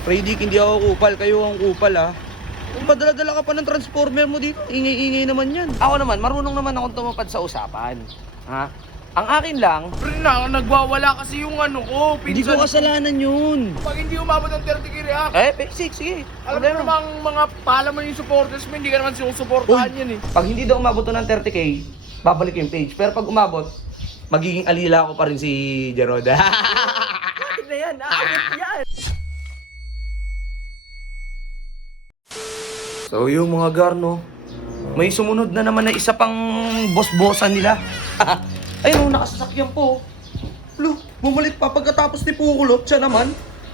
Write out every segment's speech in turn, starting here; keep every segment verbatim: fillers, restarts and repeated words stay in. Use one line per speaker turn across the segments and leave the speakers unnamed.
Radic, hindi ako kupal. Kayo ang kupal ah. Kung padala-dala ka pa ng transformer mo dito, ingay-ingay naman yan.
Ako naman, marunong naman akong tumupad sa usapan. Ha? Ang akin lang,
Pre na, nagwawala kasi yung ano ko.
Hindi ko
Pinsan.
kasalanan yun.
Pag hindi umabot ng thirty k react.
eh, basic, sige.
Alam mo
Problema.
namang mga pala mo yung supporters mo, hindi ka naman sinusuportahan
Uy.
yan eh.
Pag hindi daw umabot to ng thirty k, babalik yung page. Pero pag umabot,
Magiging alila ko pa rin si Jerod.
Bakit na yan? Aakit yan!
So yung mga garno, may sumunod na naman na isa pang boss-bossan nila.
Ayun, nakasasakyan po. Lo, bumalik pa pagkatapos ni Pukulot, siya naman.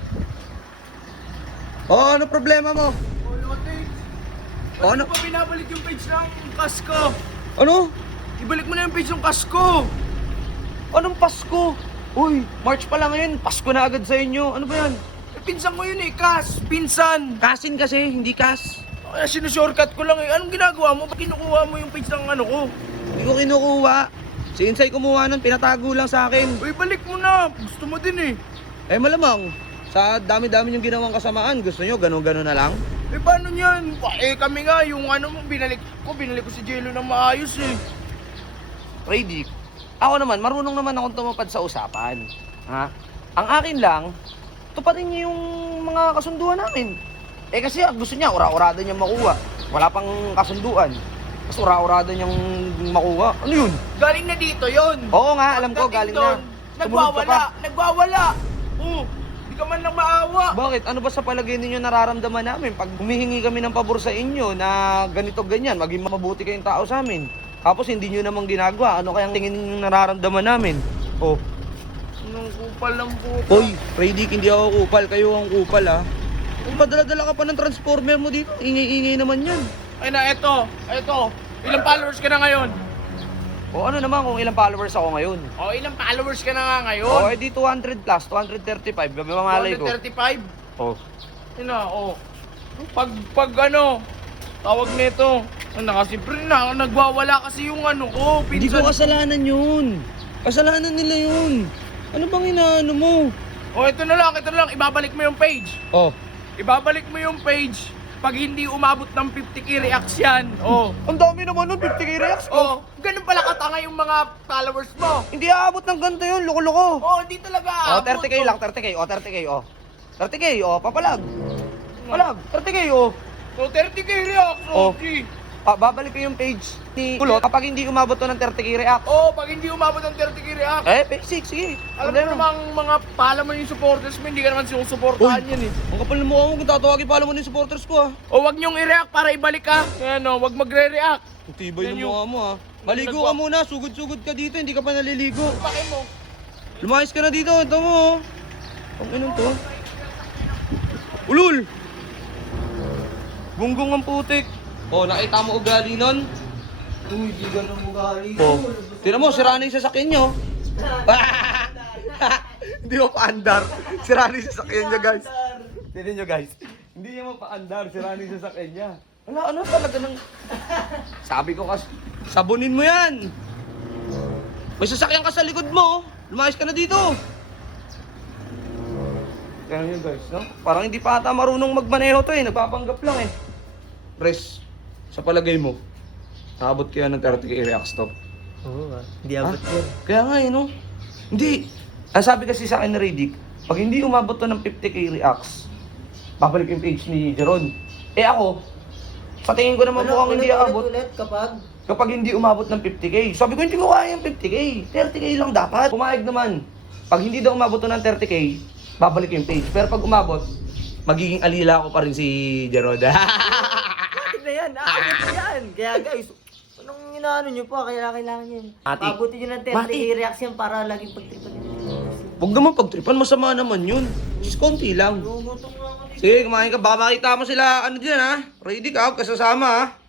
Oh, ano problema mo?
Oh, Lote.
Oh,
Ano
ano?
pa binabalik yung page ng kasko?
Ano?
Ibalik mo na yung page ng kasko!
Anong Pasko? Uy, March pa lang ngayon, Pasko na agad sa inyo. Ano ba yan?
Eh, pinsan ko yun eh, Kas! Pinsan!
Kasin kasi, hindi kas.
Kaya sinushortcut ko lang eh. Anong ginagawa mo? Ba't kinukuha mo yung page ng ano ko?
Hindi ko kinukuha. Si Insay kumuha nun, pinatago lang sa akin.
Uy, balik mo na! Gusto mo din eh.
Eh malamang, sa dami-dami yung ginawang kasamaan, gusto nyo ganun-ganun na lang?
Eh, paano yan? Eh, kami nga, yung ano mo, binalik ko, binalik ko si Jello ng maayos eh.
Radic, ako naman, marunong naman akong tumupad sa usapan. Ha? Ang akin lang, tuparin niya yung mga kasunduan namin. Eh kasi ah, gusto niya, ura-urada niya makuha. Wala pang kasunduan. Tapos ura-urada niyang makuha. Ano yun?
Galing na dito yon.
Oo nga, alam ko,
Pagdating
galing
doon,
na. Sumunod ka
Nagwawala,
pa.
nagwawala. Oo, hindi ka man lang maawa.
Bakit? Ano ba sa palagay ninyo nararamdaman namin? Pag humihingi kami ng pabor sa inyo na ganito ganyan, maging mabuti kayong tao sa amin. Tapos hindi nyo namang ginagawa. Ano kayang tingin ninyo nararamdaman namin? Oh,
Anong kupal ng puta.
Hoy, Radic, hindi ako kupal. Kayo ang kupal ah. Kung padala-dala ka pa ng transformer mo dito, ingay-ingay naman yan.
Ay na, eto, eto. Ilang followers ka na ngayon?
o ano naman kung ilang followers ako ngayon?
O, ilang followers ka na nga
Oh,
ngayon?
edi two hundred plus, two thirty-five. Gabi malay ko.
one thirty-five?
Oh.
Yun na, o. Pag, pag ano, tawag nito. Ano kasi, pre na, nagwawala kasi yung ano ko.
Hindi ko
Pinsan.
kasalanan yun. Kasalanan nila yun. Ano bang inaano mo?
O, ito na lang, ito na lang. Ibabalik mo yung page.
Oh,
Ibabalik mo yung page. Pag hindi umabot ng fifty k reacts yan. O.
Ang dami naman nun, fifty k reacts ko.
Oh, ganun pala katanga yung mga followers mo.
Hindi aabot ng ganito yun, loko-loko.
Oh, hindi talaga.
Oh, thirty k lang, thirty k. Oh, thirty k, oh. thirty k, oh, papalag. Palag, thirty k, oh.
So, thirty k reacts.
Oh.
Okay.
Pa babalik ko yung page ni Kulot kapag hindi umabot to ng thirty k react.
Oh, pag hindi umabot ng thirty k reacts.
Eh, basic, sige.
Alam mo
Problema.
namang mga pala mo yung supporters mo, hindi ka naman sinusuportahan yan eh.
ang kapal ng mukha mo kung tatawagin pala mo ng supporters ko ah.
O, wag niyong i-react para ibalik ka. Ayan o, wag magre-react.
Ang tibay
Yan
ng
yung-
mukha mo ah. Maligo ka muna, sugod-sugod ka dito, hindi ka pa naliligo.
Pakin mo.
Lumayas ka na dito, ito mo. Ang inong to. Ulul!
Bunggong ang putik.
Oh, nakita mo ugali nun?
Uy, di ganun ugali.
Oh, tira mo, sira na yung sasakyan nyo. Hindi mo paandar. Sira na yung sasakyan niya, guys.
Tignan nyo guys. Hindi niya mapaandar, sira ni sasakyan niya. Wala, ano talaga ng... Sabi ko kasi,
Sabunin mo yan. May sasakyan ka sa likod mo. Lumayas ka na dito.
tignan nyo guys, no? Parang hindi pa ata marunong magmaneho to eh, nagpapanggap lang eh.
Pres, sa palagay mo, naabot kaya ng thirty k reacts to?
Oo ah, hindi
Ha?
abot yun.
Kaya nga eh, no?
Hindi. Ang sabi kasi sa akin ni Radic, pag hindi umabot to ng fifty k reacts, babalik yung page ni Jeron. Eh ako, sa tingin ko naman mukhang hindi aabot
Ulit kapag
kapag hindi umabot ng fifty k. Sabi ko hindi ko kaya yung fifty k. thirty k lang dapat. Pumayag naman. Pag hindi daw umabot to ng thirty k, babalik yung page. Pero pag umabot,
Magiging alila ko pa rin si Jerod.
bakit na yan? Aakit yan. Kaya guys, anong inaano nyo po? Kaya kailangan nyo.
Mati.
Pabuti nyo ng
Mati.
thirty reaction para laging pagtripan nyo.
Huwag naman pagtripan, masama naman yun. Just konti lang.
Gugutom lang ako dito.
Sige, kumain ka. Baka makita mo sila, ano dyan ha? Ready ka, kasasama ha?